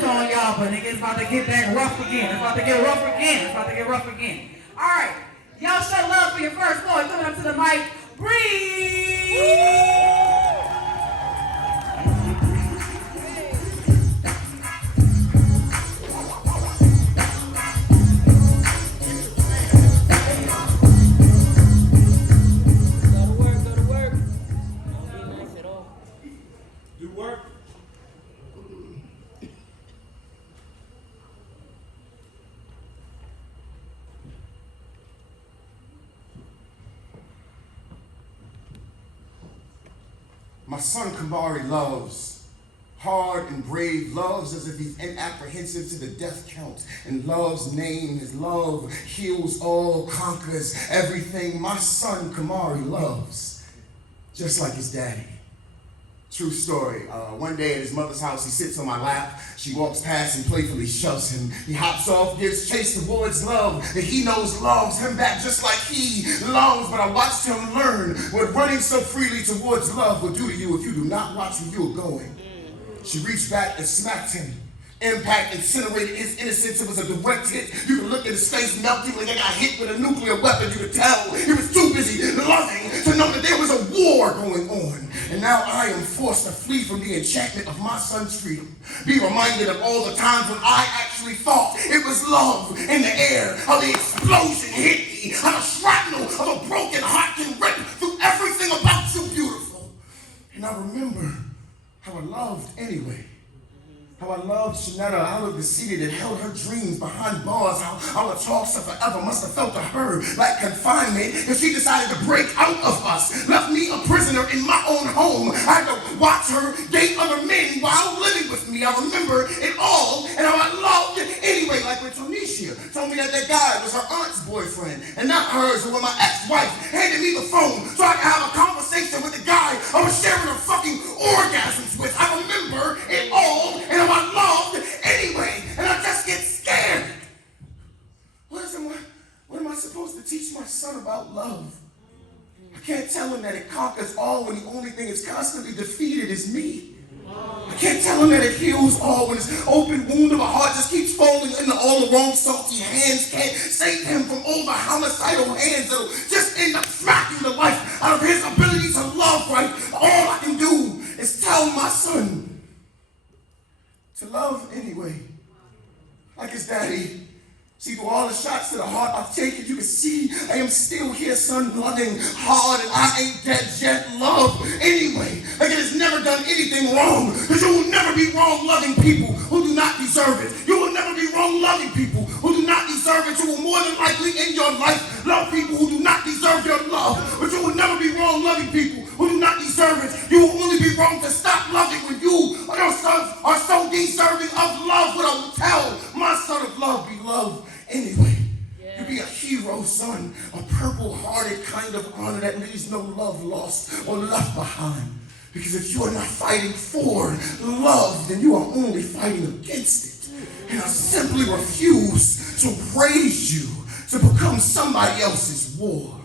boots on, y'all, but it's about to get back rough again. It's about to get rough again. It's about to get rough again. All right. Y'all show love for your first boy. Coming up to the mic, Bree. My son Kamari loves, hard and brave, loves as if he's inapprehensive to the death count, and love's name is love, heals all, conquers everything. My son Kamari loves, just like his daddy. True story. One day at his mother's house, he sits on my lap. She walks past and playfully shoves him. He hops off, gives chase towards love that he knows loves him back just like he loves. But I watched him learn what running so freely towards love will do to you if you do not watch where you are going. She reached back and smacked him. Impact incinerated his innocence. It was a direct hit. You could look at his face melting like they got hit with a nuclear weapon. You could tell he was too busy loving to know that there was a war going on. And now I am forced to flee from the enchantment of my son's freedom. Be reminded of all the times when I actually thought it was love in the air. How the explosion hit me. How the shrapnel of a broken heart can rip through everything about you beautiful. And I remember how I loved anyway. How I loved Shanetta out of the city that held her dreams behind bars. How our talks of forever must have felt to her like confinement if she decided to break out of us. Left me a prisoner in my own home. I had to watch her date other men while living with me. I remember it all and how I loved it anyway. Like when Tonisha told me that guy was her aunt's boyfriend and not hers, or when my ex-wife handed me the phone so I could have a conversation with the guy I was sharing her fucking orgasms with. I remember it all and how I loved anyway, and I just get scared. What am I supposed to teach my son about love? I can't tell him that it conquers all when the only thing it's constantly defeated is me. I can't tell him that it heals all when his open wound of a heart just keeps falling into all the wrong salty hands. Can't save him from all the homicidal hands that'll just end up smacking the life out of his ability to love right. All I can do is tell my son to love anyway, like his daddy. See, through all the shots to the heart I've taken, you can see I am still here, son, loving hard, and I ain't dead yet. Love anyway, like it has never done anything wrong, because you will never be wrong loving people who do not deserve it. You will never be wrong loving people who do not deserve it. You will more than likely in your life love people who do not deserve your love, but you will never be wrong loving people who do not deserve it. You will only be wrong to stop loving when you or your sons are so deserving of love. What I will tell my son of love, be loved anyway. You be a hero, son, a purple-hearted kind of honor that leaves no love lost or left behind. Because if you are not fighting for love, then you are only fighting against it. And I simply refuse to raise you to become somebody else's war.